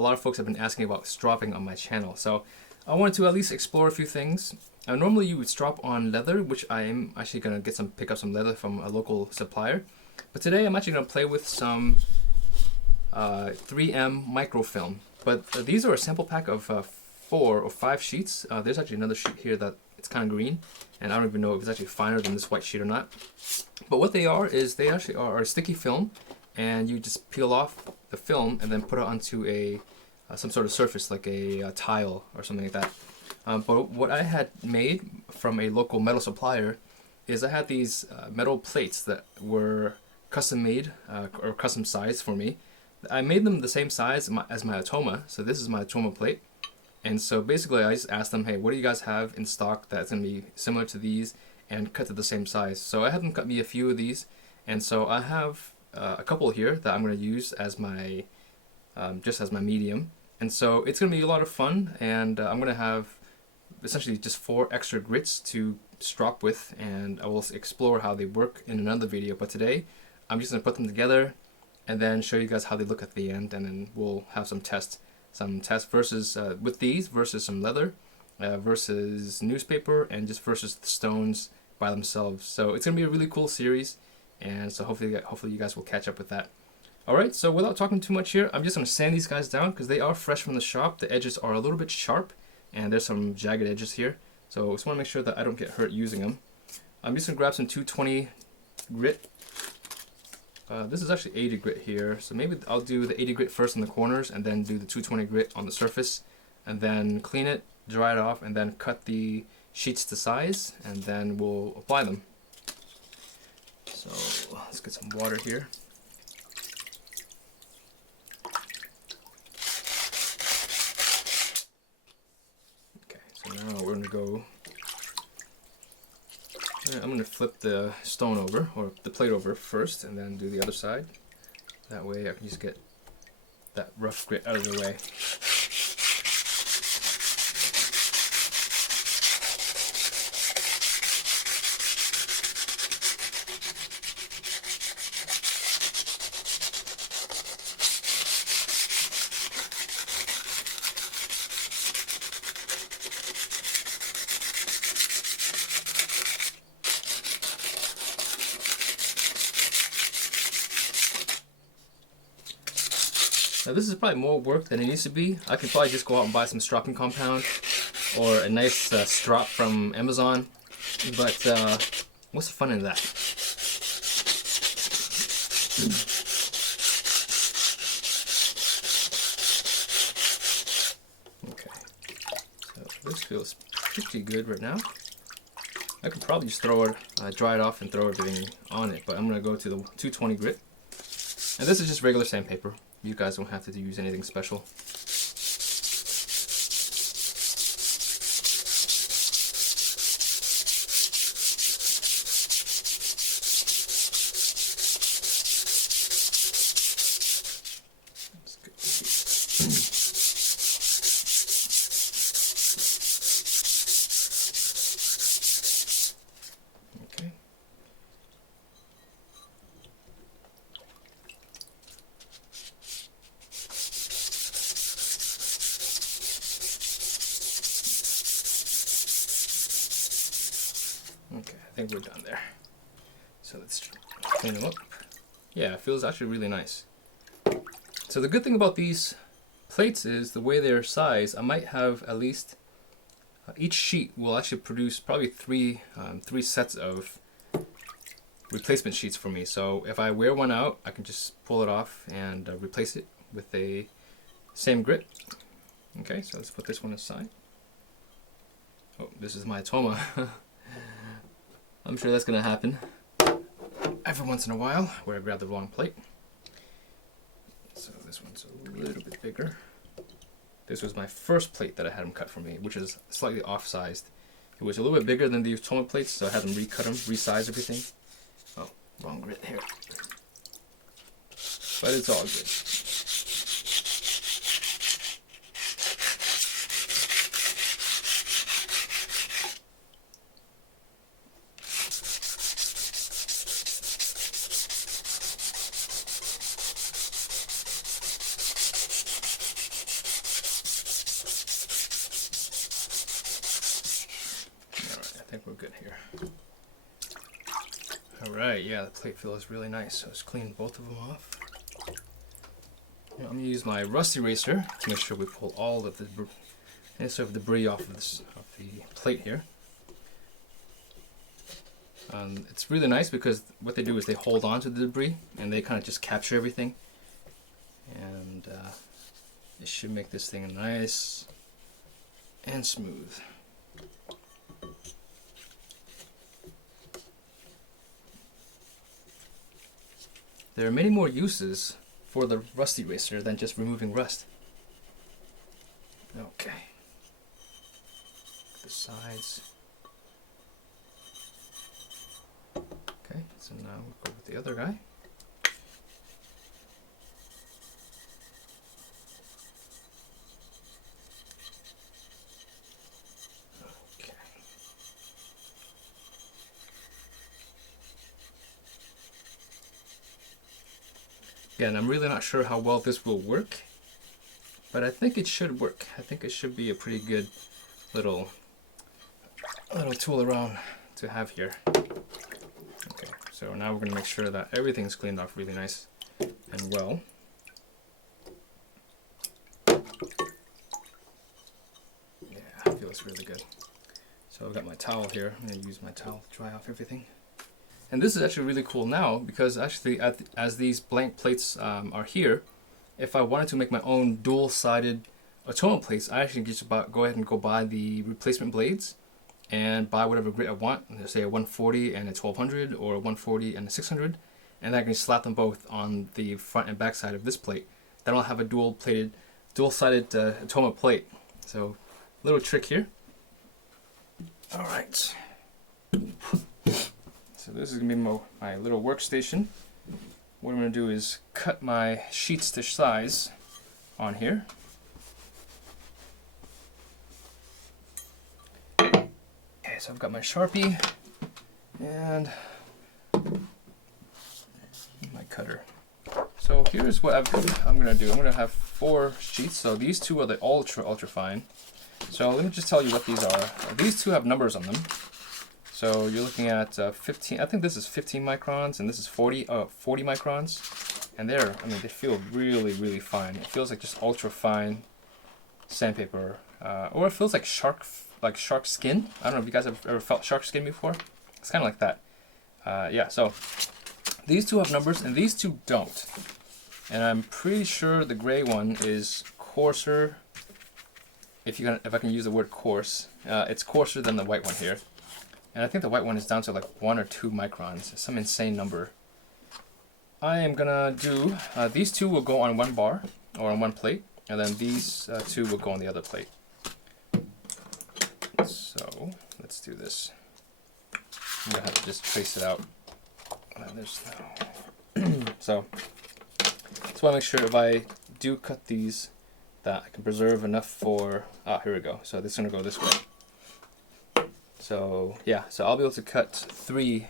lot of folks have been asking about stropping on my channel. So I wanted to at least explore a few things. Normally you would strop on leather, which I am actually going to pick up some leather from a local supplier. But today I'm actually going to play with some 3M microfilm. But these are a sample pack of 4 or 5 sheets. There's actually another sheet here that it's kind of green, and I don't even know if it's actually finer than this white sheet or not. But what they are is they actually are a sticky film, and you just peel off the film and then put it onto a some sort of surface like a tile or something like that. But what I had made from a local metal supplier is I had these metal plates that were custom made or custom sized for me. I made them the same size as my Atoma, so this is my Atoma plate. And so basically I just asked them, hey, what do you guys have in stock that's going to be similar to these and cut to the same size? So I had them cut me a few of these, and so I have a couple here that I'm going to use as my just as my medium. And so it's going to be a lot of fun, and I'm going to have essentially just 4 extra grits to strop with, and I will explore how they work in another video. But today I'm just going to put them together and then show you guys how they look at the end, and then we'll have some tests versus with these versus some leather versus newspaper, and just versus the stones by themselves. So it's gonna be a really cool series, and so hopefully you guys will catch up with that. Alright, so without talking too much here, I'm just gonna sand these guys down because they are fresh from the shop. The edges are a little bit sharp and there's some jagged edges here, so I just want to make sure that I don't get hurt using them. I'm just gonna grab some 220 grit. This is actually 80 grit here, so maybe I'll do the 80 grit first on the corners and then do the 220 grit on the surface, and then clean it, dry it off, and then cut the sheets to size, and then we'll apply them. So let's get some water here. Okay, so now we're going to go, I'm going to flip the stone over, or the plate over first, and then do the other side. That way I can just get that rough grit out of the way. Now this is probably more work than it needs to be. I could probably just go out and buy some stropping compound or a nice strop from Amazon, but what's the fun in that? Okay, so this feels pretty good right now. I could probably just throw it, dry it off and throw everything on it, but I'm going to go to the 220 grit. And this is just regular sandpaper. You guys don't have to use anything special. Okay. Okay, I think we're done there. So let's clean them up. Yeah, it feels actually really nice. So the good thing about these plates is the way they're sized. I might have at least each sheet will actually produce probably three sets of replacement sheets for me. So if I wear one out, I can just pull it off and replace it with a same grit. Okay, so let's put this one aside. Oh, this is my Atoma. I'm sure that's gonna happen every once in a while where I grab the wrong plate. So this one's a little bit bigger. This was my first plate that I had them cut for me, which is slightly off-sized. It was a little bit bigger than the Atoma plates, so I had them recut them, resize everything. Oh, wrong grit here. But it's all good. think we're good here. Alright, yeah, the plate feels really nice. So let's clean both of them off. I'm going to use my rust eraser to make sure we pull all of the any sort of debris off of the plate here. It's really nice because what they do is they hold on to the debris and they kind of just capture everything. And it should make this thing nice and smooth. There are many more uses for the rust eraser than just removing rust. Okay. The sides. Okay, so now we'll go with the other guy. Okay. Again, I'm really not sure how well this will work, but I think it should work. I think it should be a pretty good little tool around to have here. Okay, so now we're going to make sure that everything's cleaned off really nice and well. Yeah, it feels really good. So I've got my towel here. I'm going to use my towel to dry off everything. And this is actually really cool now because actually as these blank plates are here, if I wanted to make my own dual-sided Otoma plates, I actually just go ahead and go buy the replacement blades and buy whatever grit I want, let's say a 140 and a 1200 or a 140 and a 600, and I can slap them both on the front and back side of this plate. Then I'll have a dual-sided Otoma plate. So little trick here. All right. So this is going to be my little workstation. What I'm going to do is cut my sheets to size on here. Okay, so I've got my Sharpie and my cutter. So here's what I'm going to do. I'm going to have 4 sheets. So these two are the ultra fine. So let me just tell you what these are. These two have numbers on them. So you're looking at 15, I think this is 15 microns and this is 40 microns. And they feel really, really fine. It feels like just ultra fine sandpaper. Or it feels like shark skin. I don't know if you guys have ever felt shark skin before. It's kind of like that. Yeah, so these two have numbers and these two don't. And I'm pretty sure the gray one is coarser. If I can use the word coarse. It's coarser than the white one here. And I think the white one is down to like 1 or 2 microns, some insane number. I am gonna do, these two will go on one bar, or on one plate, and then these two will go on the other plate. So, let's do this. I'm gonna have to just trace it out. There's no... So, just wanna make sure if I do cut these, that I can preserve enough for, here we go. So this is gonna go this way. So yeah, so I'll be able to cut 3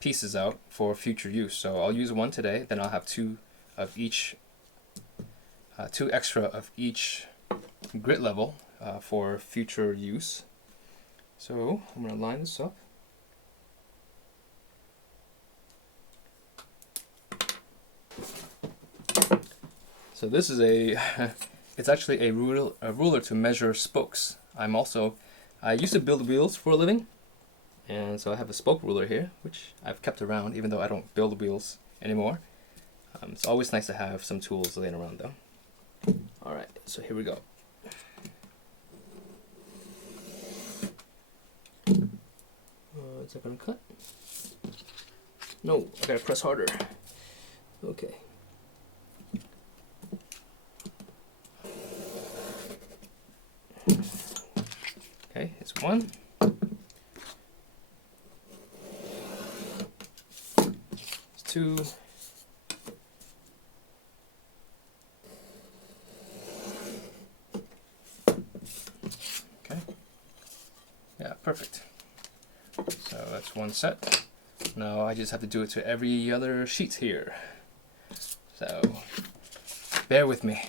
pieces out for future use. So I'll use 1 today, then I'll have 2 of each, 2 extra of each grit level for future use. So I'm going to line this up. So this is it's actually a ruler to measure spokes. I used to build wheels for a living, and so I have a spoke ruler here, which I've kept around even though I don't build wheels anymore. It's always nice to have some tools laying around though. Alright, so here we go. Is that going to cut? No, I gotta press harder. Okay. Okay, it's 1. It's 2. Okay. Yeah, perfect. So that's 1 set. Now I just have to do it to every other sheet here. So bear with me.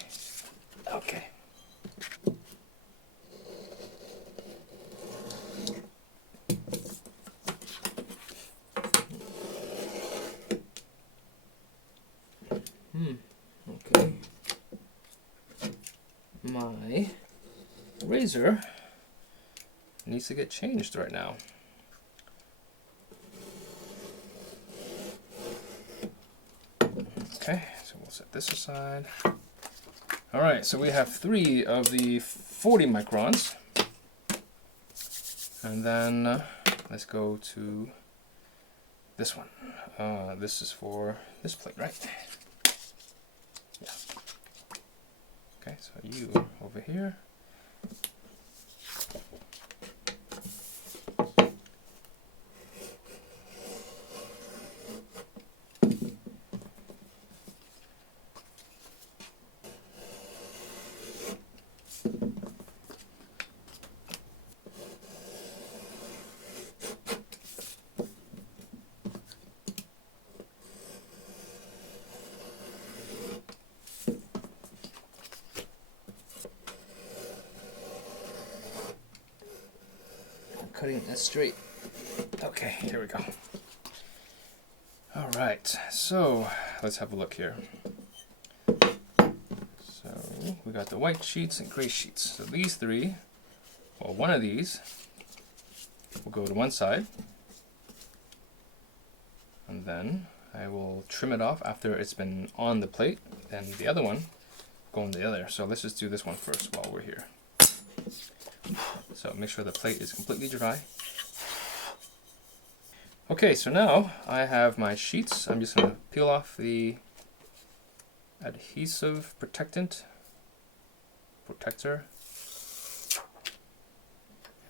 Okay. my razor needs to get changed right now. Okay, so we'll set this aside. Alright, so we have 3 of the 40 microns. And then let's go to this one. This is for this plate, right? Yeah. Okay, so you over here. Cutting it straight. Okay, here we go. All right, so let's have a look here. So we got the white sheets and gray sheets. So these 3, well, one of these will go to one side, and then I will trim it off after it's been on the plate, and the other one go on the other. So let's just do this one first while we're here. So make sure the plate is completely dry. Okay, so now I have my sheets. I'm just going to peel off the adhesive protector,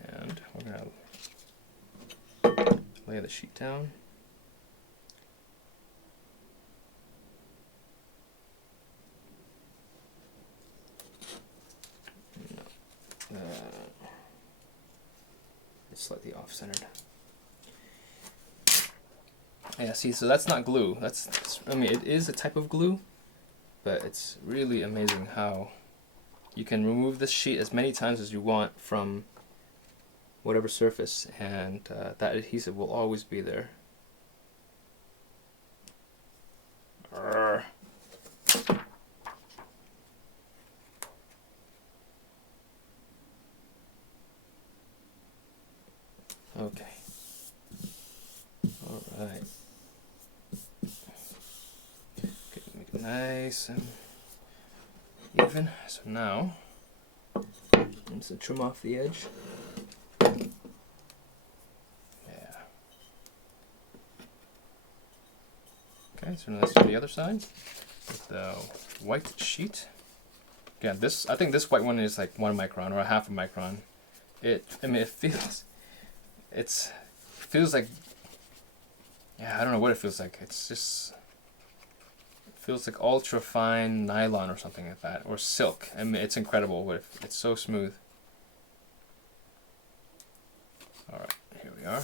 and we're going to lay the sheet down. It's slightly off-centered. Yeah, see, so that's not glue. I mean, it is a type of glue, but it's really amazing how you can remove this sheet as many times as you want from whatever surface, and that adhesive will always be there. Arrgh. Okay. All right. Okay, make it nice and even. So now, I'm just gonna trim off the edge. Yeah. Okay, so now let's do the other side with the white sheet. Yeah, I think this white one is like 1 micron or a half a micron. I mean, it feels like, yeah, I don't know what it feels like. It feels like ultra fine nylon or something like that, or silk. I mean, it's incredible. It's so smooth. All right, here we are.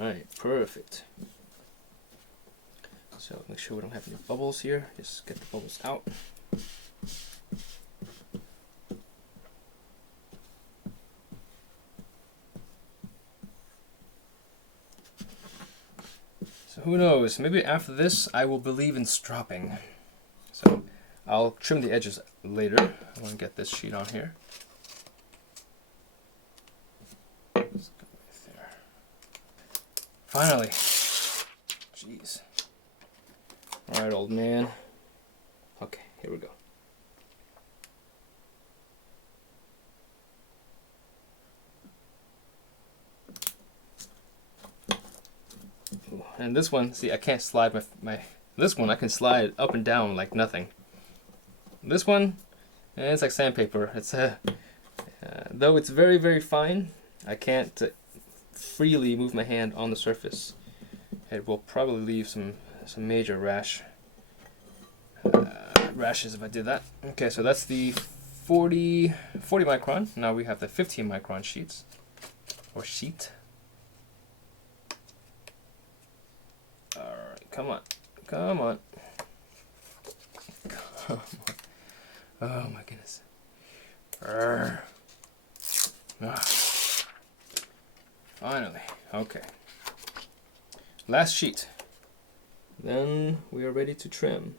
All right, perfect. So make sure we don't have any bubbles here. Just get the bubbles out. So who knows, maybe after this I will believe in stropping. So I'll trim the edges later. I want to get this sheet on here. Let's go right there. Finally. Jeez. Alright, old man. Okay, here we go. Ooh, and this one, see, I can't slide this one I can slide up and down like nothing. This one, it's like sandpaper. It's though it's very, very fine, I can't freely move my hand on the surface. It will probably leave some major rashes if I did that. Okay, so that's the 40 micron. Now we have the 15 micron sheets, or sheet. Alright, come on. Come on. Come on. Oh my goodness. Finally. Okay. Last sheet. Then we are ready to trim.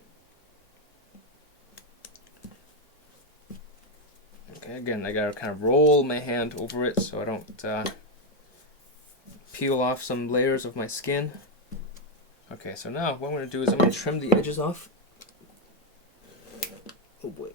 Okay, again, I gotta kind of roll my hand over it so I don't peel off some layers of my skin. Okay, so now what I'm gonna do is I'm gonna trim the edges off. Oh boy.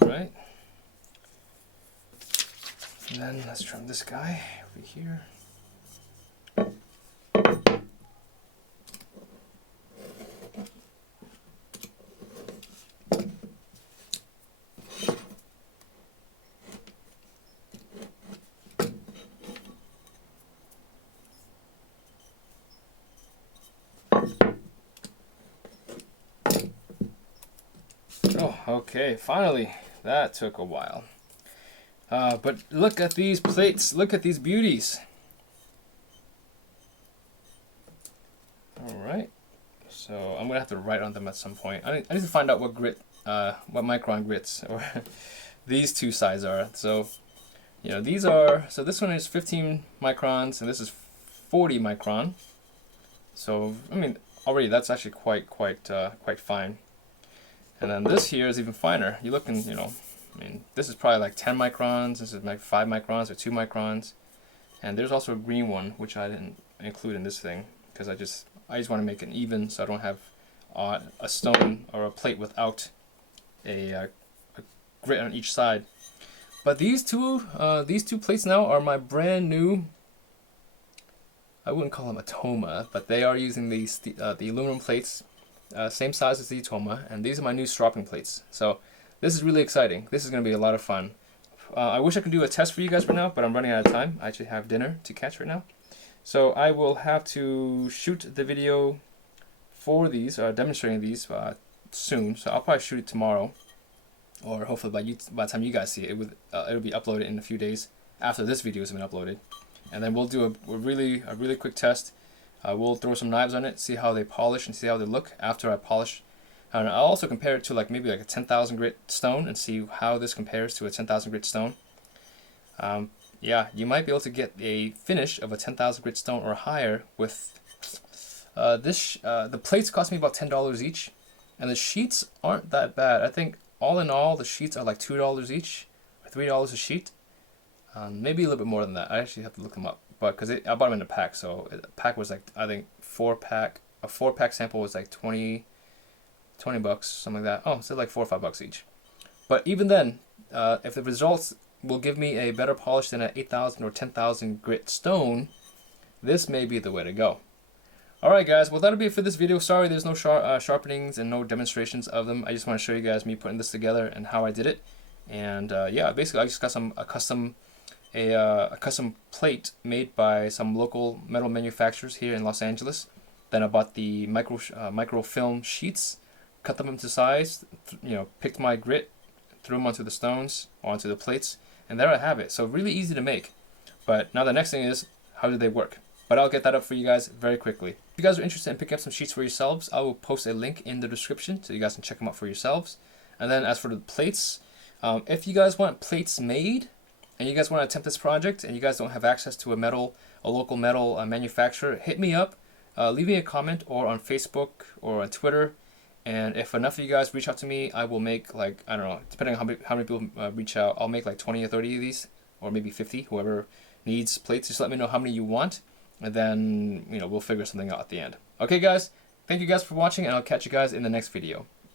Right. And then let's trim this guy over here. Oh, okay, finally. That took a while. But look at these plates. Look at these beauties. Alright. So I'm going to have to write on them at some point. I need to find out what grit, what micron grits or these two sides are. So, you know, these are, so this one is 15 microns and this is 40 micron. So, I mean, already that's actually quite fine. And then this here is even finer. You look in, you know, I mean, this is probably like 10 microns, this is like 5 microns or 2 microns. And there's also a green one, which I didn't include in this thing, because I just want to make it even so I don't have a stone or a plate without a grit on each side. But these two plates now are my brand new, I wouldn't call them a Toma, but they are using these the aluminum plates, same size as the Toma, and these are my new stropping plates. So this is really exciting. This is going to be a lot of fun. I wish I could do a test for you guys right now, but I'm running out of time. I actually have dinner to catch right now. So I will have to shoot the video for these, demonstrating these soon. So I'll probably shoot it tomorrow, or hopefully by the time you guys see it, it'll be uploaded in a few days after this video has been uploaded. And then we'll do a really quick test. We'll throw some knives on it, see how they polish and see how they look after I polish. And I'll also compare it to maybe a 10,000 grit stone and see how this compares to a 10,000 grit stone. Yeah, you might be able to get a finish of a 10,000 grit stone or higher with this. The plates cost me about $10 each, and the sheets aren't that bad. I think all in all, the sheets are like $2 each, or $3 a sheet. Maybe a little bit more than that. I actually have to look them up, but because I bought them in a pack, so a pack was like, I think a 4-pack sample was like 20 bucks, something like that. Oh, so like $4 or $5 each. But even then, if the results will give me a better polish than an 8,000 or 10,000 grit stone, this may be the way to go. Alright guys, well that'll be it for this video. Sorry there's no sharpenings and no demonstrations of them. I just want to show you guys me putting this together and how I did it. And yeah, basically I just got a custom plate made by some local metal manufacturers here in Los Angeles. Then I bought the microfilm sheets, cut them into size, picked my grit, threw them onto the stones, or onto the plates, and there I have it. So really easy to make. But now the next thing is, how do they work? But I'll get that up for you guys very quickly. If you guys are interested in picking up some sheets for yourselves, I will post a link in the description so you guys can check them out for yourselves. And then as for the plates, if you guys want plates made, and you guys want to attempt this project, and you guys don't have access to a local metal manufacturer, hit me up, leave me a comment, or on Facebook or on Twitter. And if enough of you guys reach out to me, I will make I don't know, depending on how many people reach out, I'll make like 20 or 30 of these, or maybe 50, whoever needs plates. Just let me know how many you want, and then we'll figure something out at the end. Okay guys, thank you guys for watching, and I'll catch you guys in the next video.